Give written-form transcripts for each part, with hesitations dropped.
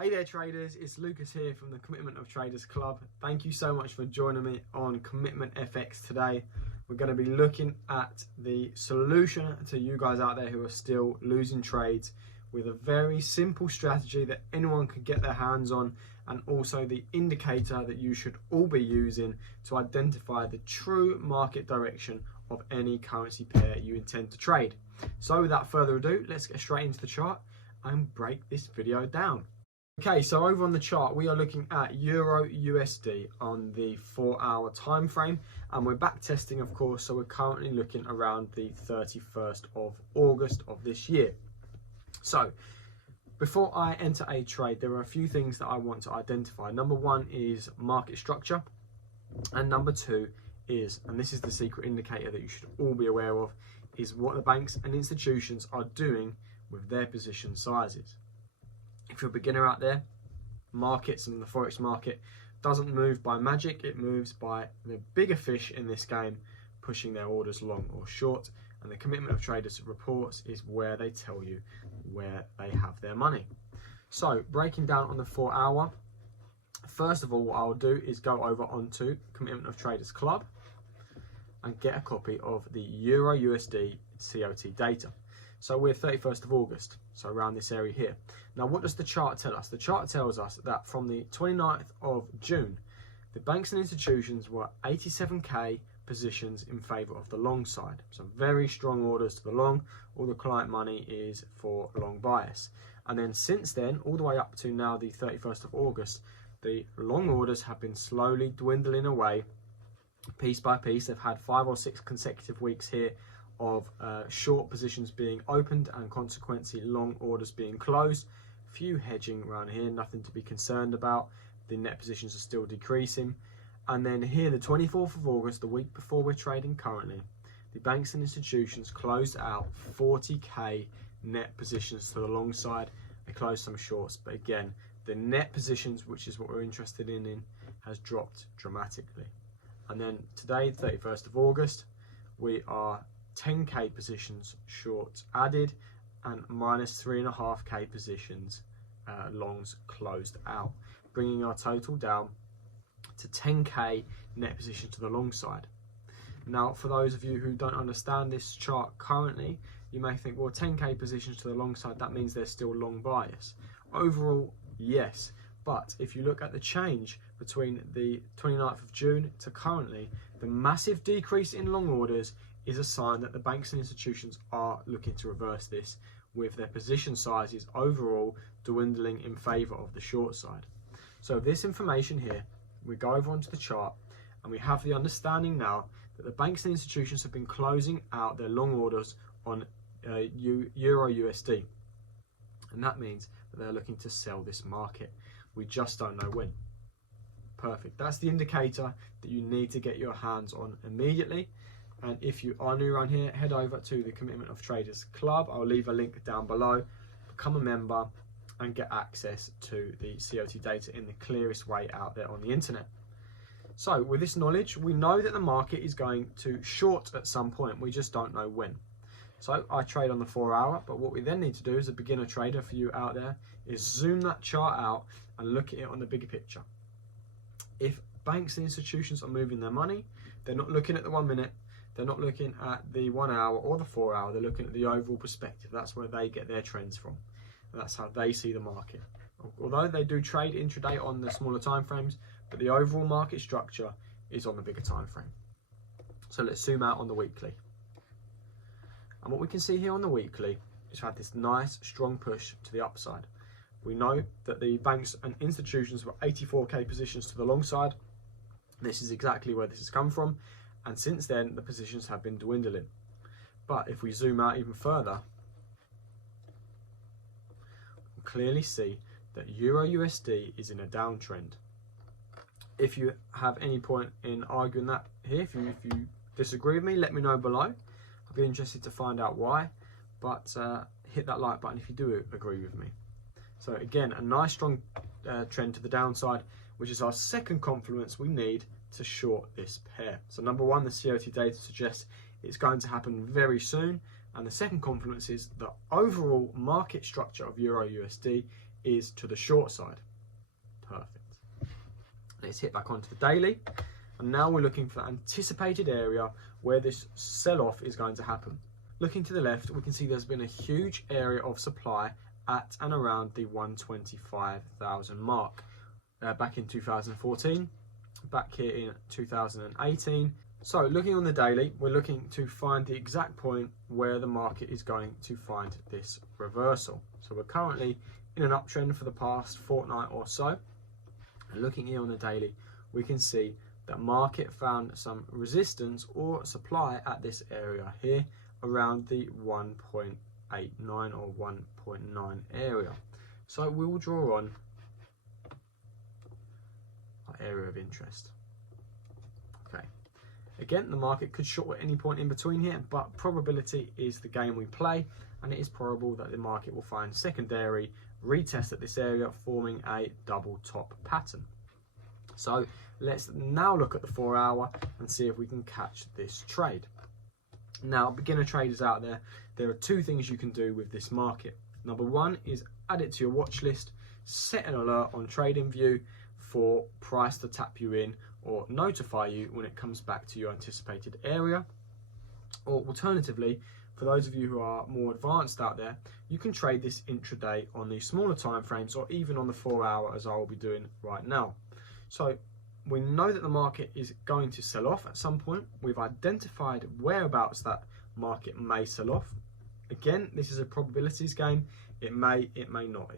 Hey there traders, it's Lucas here from the Commitment of Traders Club. Thank you so much for joining me on Commitment FX today. We're going to be looking at the solution to you guys out there who are still losing trades with a very simple strategy that anyone can get their hands on, and also the indicator that you should all be using to identify the true market direction of any currency pair you intend to trade. So without further ado, let's get straight into the chart and break this video down. Okay, so over on the chart, we are looking at Euro USD on the 4-hour time frame, and we're back testing, of course, so we're currently looking around the 31st of August of this year. So before I enter a trade, there are a few things that I want to identify. Number one is market structure, and number two is, and this is the secret indicator that you should all be aware of, is what the banks and institutions are doing with their position sizes. If you're a beginner out there, markets and the Forex market doesn't move by magic, it moves by the bigger fish in this game pushing their orders long or short, and the Commitment of Traders reports is where they tell you where they have their money. So breaking down on the 4-hour, first of all what I'll do is go over onto Commitment of Traders Club and get a copy of the Euro USD COT data. So we're 31st of August, so around this area here. Now what does the chart tell us? The chart tells us that from the 29th of June, the banks and institutions were 87k positions in favour of the long side. So very strong orders to the long, all the client money is for long bias. And then since then, all the way up to now the 31st of August, the long orders have been slowly dwindling away piece by piece. They've had 5 or 6 consecutive weeks here of short positions being opened and consequently long orders being closed. Few hedging around here, nothing to be concerned about. The net positions are still decreasing. And then here, the 24th of August, the week before we're trading currently, the banks and institutions closed out 40k net positions to the long side. They closed some shorts, but again, the net positions, which is what we're interested in has dropped dramatically. And then today, 31st of August, we are 10k positions short added and minus 3.5k positions longs closed out, bringing our total down to 10k net position to the long side. Now for those of you who don't understand this chart currently, you may think, well, 10k positions to the long side, that means there's still long bias. Overall, yes, but if you look at the change between the 29th of June to currently, the massive decrease in long orders is a sign that the banks and institutions are looking to reverse this, with their position sizes overall dwindling in favour of the short side. So this information here, we go over onto the chart and we have the understanding now that the banks and institutions have been closing out their long orders on Euro USD, and that means that they're looking to sell this market. We just don't know when. Perfect. That's the indicator that you need to get your hands on immediately. And if you are new around here, head over to the Commitment of Traders Club. I'll leave a link down below. Become a member and get access to the COT data in the clearest way out there on the internet. So with this knowledge, we know that the market is going to short at some point. We just don't know when. So I trade on the 4-hour, but what we then need to do as a beginner trader for you out there is zoom that chart out and look at it on the bigger picture. If banks and institutions are moving their money, they're not looking at the 1 minute, they're not looking at the 1 hour or the 4-hour, they're looking at the overall perspective. That's where they get their trends from. And that's how they see the market. Although they do trade intraday on the smaller time frames, but the overall market structure is on the bigger time frame. So let's zoom out on the weekly. And what we can see here on the weekly is we've had this nice strong push to the upside. We know that the banks and institutions were 84k positions to the long side. This is exactly where this has come from. And since then, the positions have been dwindling. But if we zoom out even further, we can clearly see that Euro USD is in a downtrend. If you have any point in arguing that here, if you disagree with me, let me know below. I'll be interested to find out why. But hit that like button if you do agree with me. So again, a nice strong trend to the downside, which is our second confluence we need to short this pair. So number one, the COT data suggests it's going to happen very soon, and the second confluence is the overall market structure of Euro USD is to the short side. Perfect. Let's hit back onto the daily, and now we're looking for the anticipated area where this sell-off is going to happen. Looking to the left, we can see there's been a huge area of supply at and around the 125,000 mark back in 2014, back here in 2018. So looking on the daily, we're looking to find the exact point where the market is going to find this reversal. So we're currently in an uptrend for the past fortnight or so, and looking here on the daily, we can see that market found some resistance or supply at this area here around the 1.89 or 1.9 area. So we will draw on our area of interest. Okay, again, the market could short at any point in between here, but probability is the game we play, and it is probable that the market will find secondary retest at this area, forming a double top pattern. So let's now look at the 4 hour and see if we can catch this trade. Now, beginner traders out there, there are two things you can do with this market. Number one is add it to your watch list, set an alert on TradingView for price to tap you in or notify you when it comes back to your anticipated area. Or alternatively, for those of you who are more advanced out there, you can trade this intraday on the smaller time frames or even on the 4 hour, as I will be doing right now. So we know that the market is going to sell off at some point. We've identified whereabouts that market may sell off. Again, this is a probabilities game. It may not.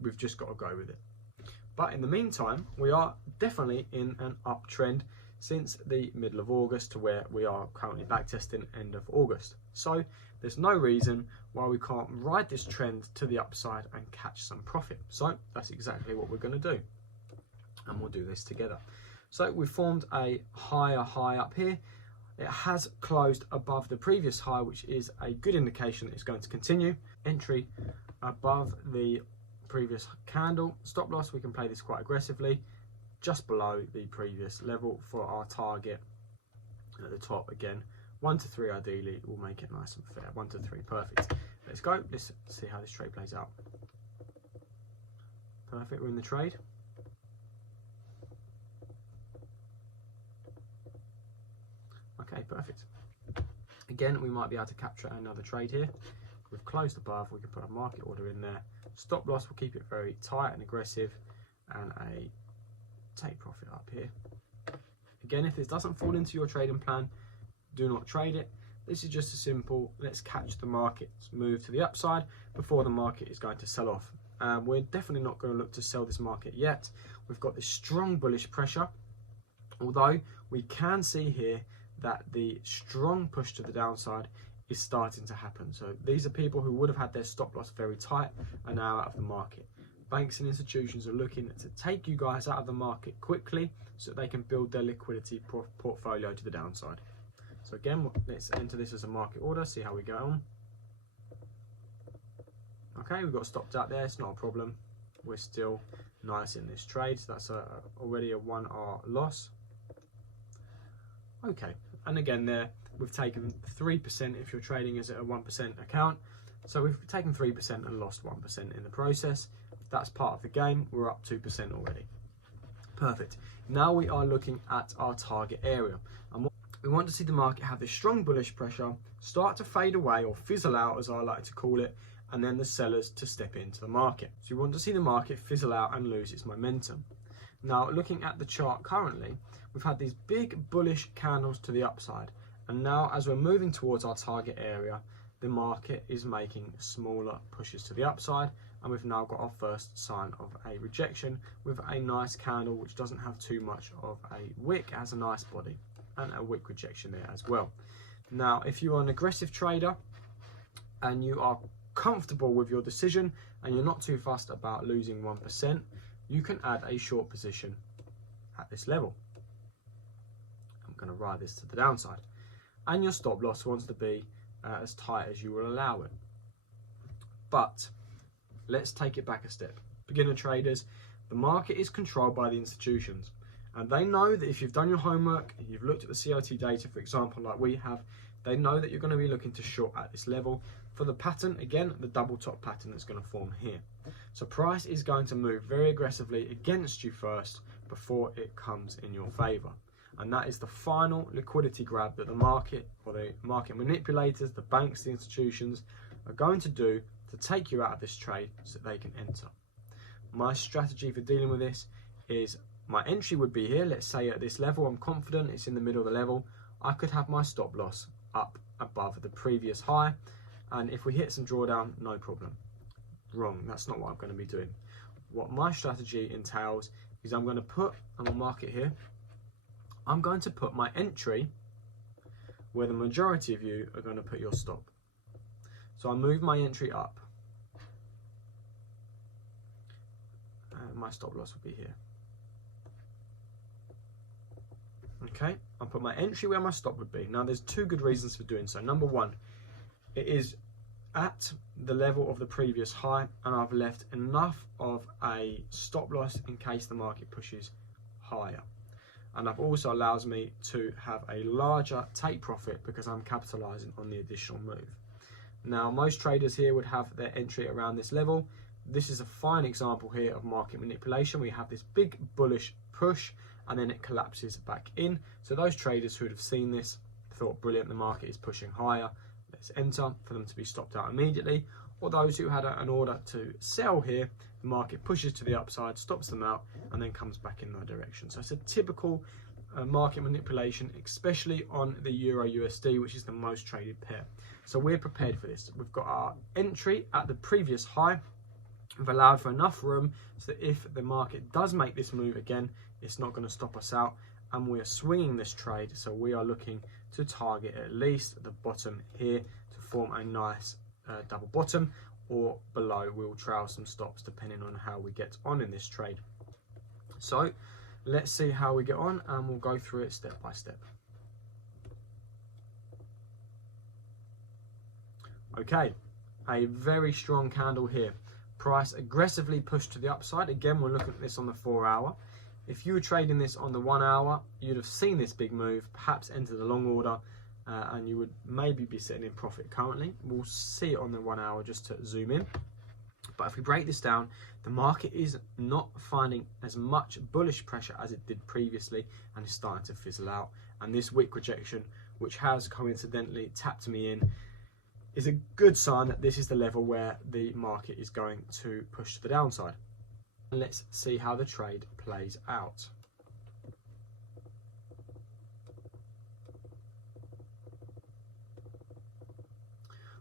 We've just got to go with it. But in the meantime, we are definitely in an uptrend since the middle of August to where we are currently backtesting end of August. So there's no reason why we can't ride this trend to the upside and catch some profit. So that's exactly what we're going to do. And we'll do this together. So we formed a higher high up here. It has closed above the previous high, which is a good indication that it's going to continue. Entry above the previous candle. Stop loss, we can play this quite aggressively, just below the previous level for our target at the top. Again, 1 to 3 ideally will make it nice and fair. 1 to 3, perfect. Let's go. Let's see how this trade plays out. Perfect, we're in the trade. Okay, perfect. Again, we might be able to capture another trade here. We've closed above, we can put a market order in there. Stop loss, we'll keep it very tight and aggressive, and a take profit up here. Again, if this doesn't fall into your trading plan, do not trade it. This is just a simple, let's catch the market's move to the upside before the market is going to sell off. We're definitely not going to look to sell this market yet. We've got this strong bullish pressure, although we can see here that the strong push to the downside is starting to happen. So these are people who would have had their stop loss very tight and now out of the market. Banks and institutions are looking to take you guys out of the market quickly so that they can build their liquidity portfolio to the downside. So again, let's enter this as a market order, see how we go on. Okay, we've got stopped out there, it's not a problem. We're still nice in this trade, so that's already a 1R loss. Okay, and again there, we've taken 3% if you're trading as a 1% account. So we've taken 3% and lost 1% in the process. That's part of the game. We're up 2% already. Perfect. Now we are looking at our target area. And we want to see the market have this strong bullish pressure, start to fade away or fizzle out, as I like to call it, and then the sellers to step into the market. So you want to see the market fizzle out and lose its momentum. Now, looking at the chart currently, we've had these big bullish candles to the upside. And now as we're moving towards our target area, the market is making smaller pushes to the upside. And we've now got our first sign of a rejection with a nice candle which doesn't have too much of a wick. It has a nice body and a wick rejection there as well. Now, if you are an aggressive trader and you are comfortable with your decision and you're not too fussed about losing 1%, you can add a short position at this level. I'm going to ride this to the downside. And your stop loss wants to be as tight as you will allow it. But let's take it back a step. Beginner traders, the market is controlled by the institutions. And they know that if you've done your homework, you've looked at the COT data, for example, like we have, they know that you're going to be looking to short at this level. For the pattern, again, the double top pattern that's going to form here. So price is going to move very aggressively against you first before it comes in your favor. And that is the final liquidity grab that the market, or the market manipulators, the banks, the institutions, are going to do to take you out of this trade so that they can enter. My strategy for dealing with this is my entry would be here. Let's say at this level, I'm confident it's in the middle of the level. I could have my stop loss up above the previous high. And if we hit some drawdown, no problem. Wrong, that's not what I'm going to be doing. What my strategy entails is I'm going to put, I'm going to mark it here, I'm going to put my entry where the majority of you are going to put your stop. So I move my entry up. And my stop loss will be here. Okay, I'll put my entry where my stop would be. Now there's two good reasons for doing so. Number one, it is at the level of the previous high and I've left enough of a stop loss in case the market pushes higher. And that also allows me to have a larger take profit because I'm capitalizing on the additional move. Now most traders here would have their entry around this level. This is a fine example here of market manipulation. We have this big bullish push and then it collapses back in. So those traders who would have seen this thought, brilliant, the market is pushing higher, let's enter, for them to be stopped out immediately. Or those who had an order to sell here, the market pushes to the upside, stops them out, and then comes back in that direction. So it's a typical market manipulation, especially on the Euro USD, which is the most traded pair. So we're prepared for this. We've got our entry at the previous high. We've allowed for enough room so that if the market does make this move again, it's not going to stop us out. And we are swinging this trade, so we are looking to target at least the bottom here to form a nice double bottom, or below we'll trail some stops depending on how we get on in this trade. So let's see how we get on and we'll go through it step by step. Okay, a very strong candle here. Price aggressively pushed to the upside. Again, we're looking at this on the 4 hour. If you were trading this on the 1 hour, you'd have seen this big move, perhaps enter the long order, and you would maybe be sitting in profit currently. We'll see it on the 1 hour just to zoom in. But if we break this down, the market is not finding as much bullish pressure as it did previously and is starting to fizzle out. And this wick rejection, which has coincidentally tapped me in, is a good sign that this is the level where the market is going to push to the downside. And let's see how the trade plays out.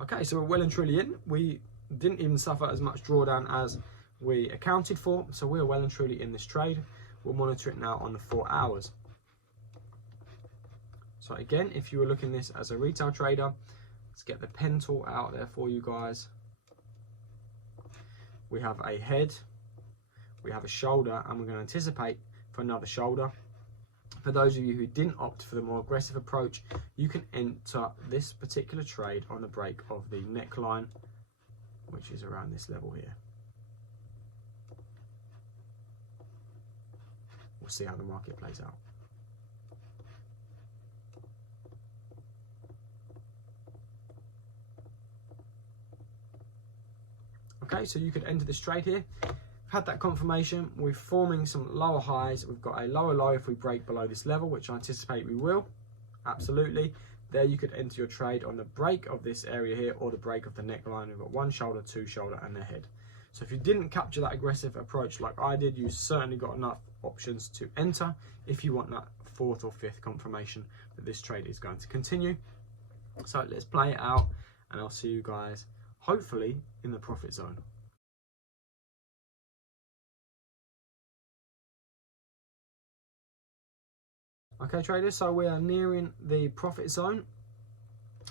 Okay, so we're well and truly in. We didn't even suffer as much drawdown as we accounted for, so we're well and truly in this trade. We'll monitor it now on the 4 hours. So again, if you were looking at this as a retail trader, let's get the pen tool out there for you guys. We have a head, we have a shoulder, and we're going to anticipate for another shoulder. For those of you who didn't opt for the more aggressive approach, you can enter this particular trade on the break of the neckline, which is around this level here. We'll see how the market plays out. Okay, so you could enter this trade here. Had that confirmation, we're forming some lower highs. We've got a lower low if we break below this level, which I anticipate we will. Absolutely. There you could enter your trade on the break of this area here or the break of the neckline. We've got one shoulder, two shoulder, and the head. So if you didn't capture that aggressive approach like I did, you certainly got enough options to enter if you want that 4th or 5th confirmation that this trade is going to continue. So let's play it out and I'll see you guys hopefully in the profit zone. Okay traders, so we are nearing the profit zone.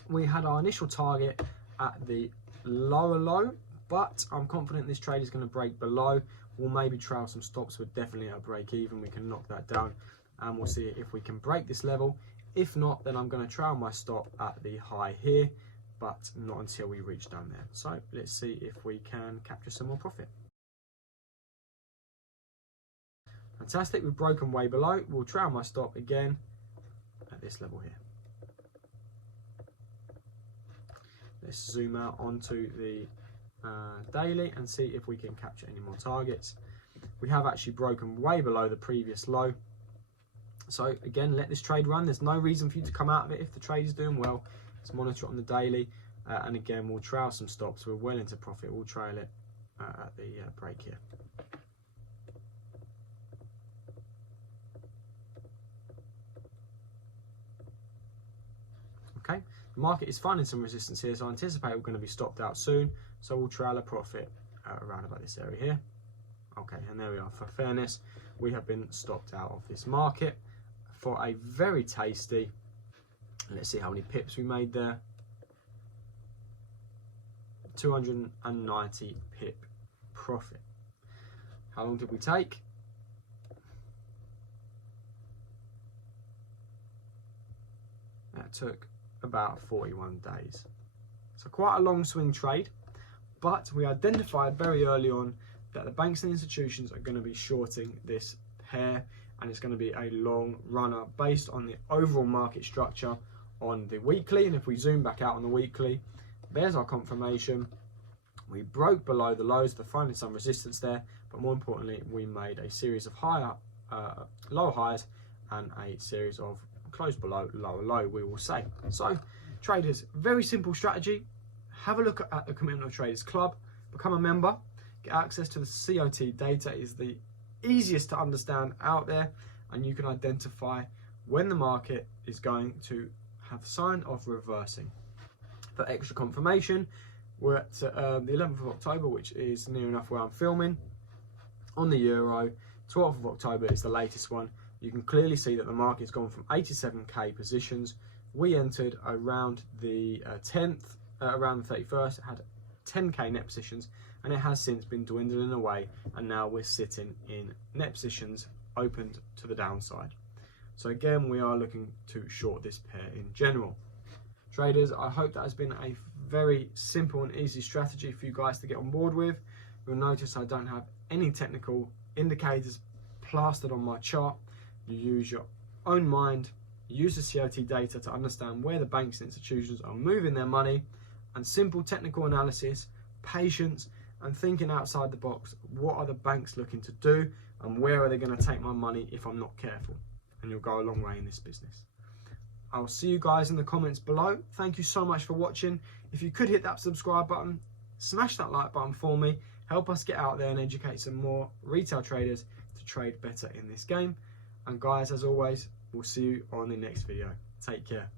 We had our initial target at the lower low, but I'm confident this trade is going to break below. We'll maybe trail some stops, but definitely at a break even. We can knock that down and we'll see if we can break this level. If not, then I'm going to trail my stop at the high here, but not until we reach down there. So let's see if we can capture some more profit. Fantastic, we've broken way below. We'll trail my stop again at this level here. let's zoom out onto the daily and see if we can capture any more targets. We have actually broken way below the previous low. So again, let this trade run. There's no reason for you to come out of it if the trade is doing well. Let's monitor it on the daily. And again, we'll trail some stops. We're well into profit. We'll trail it at the break here. Okay, the market is finding some resistance here, so I anticipate we're going to be stopped out soon. So we'll trail a profit around about this area here. Okay, and there we are. For fairness, we have been stopped out of this market for a very tasty, let's see how many pips we made there. 290 pip profit. How long did we take? That took about 41 days. So quite a long swing trade, but we identified very early on that the banks and institutions are going to be shorting this pair, and it's going to be a long runner based on the overall market structure on the weekly. And if we zoom back out on the weekly, there's our confirmation. We broke below the lows, to finding some resistance there, but more importantly, we made a series of lower highs and a series of close below lower low, we will say. So traders, very simple strategy. Have a look at the Commitment of Traders Club, become a member, get access to the COT data. Is the easiest to understand out there, and you can identify when the market is going to have sign of reversing. For extra confirmation, we're at the 11th of October, which is near enough where I'm filming. On the Euro, 12th of October is the latest one. You can clearly see that the market's gone from 87k positions. We entered around the 10th, around the 31st, it had 10k net positions, and it has since been dwindling away, and now we're sitting in net positions opened to the downside. So again, we are looking to short this pair in general. Traders, I hope that has been a very simple and easy strategy for you guys to get on board with. You'll notice I don't have any technical indicators plastered on my chart. You use your own mind, use the COT data to understand where the banks and institutions are moving their money, and simple technical analysis, patience, and thinking outside the box. What are the banks looking to do, and where are they going to take my money if I'm not careful? And you'll go a long way in this business. I'll see you guys in the comments below. Thank you so much for watching. If you could hit that subscribe button, smash that like button for me. Help us get out there and educate some more retail traders to trade better in this game. And guys, as always, we'll see you on the next video. Take care.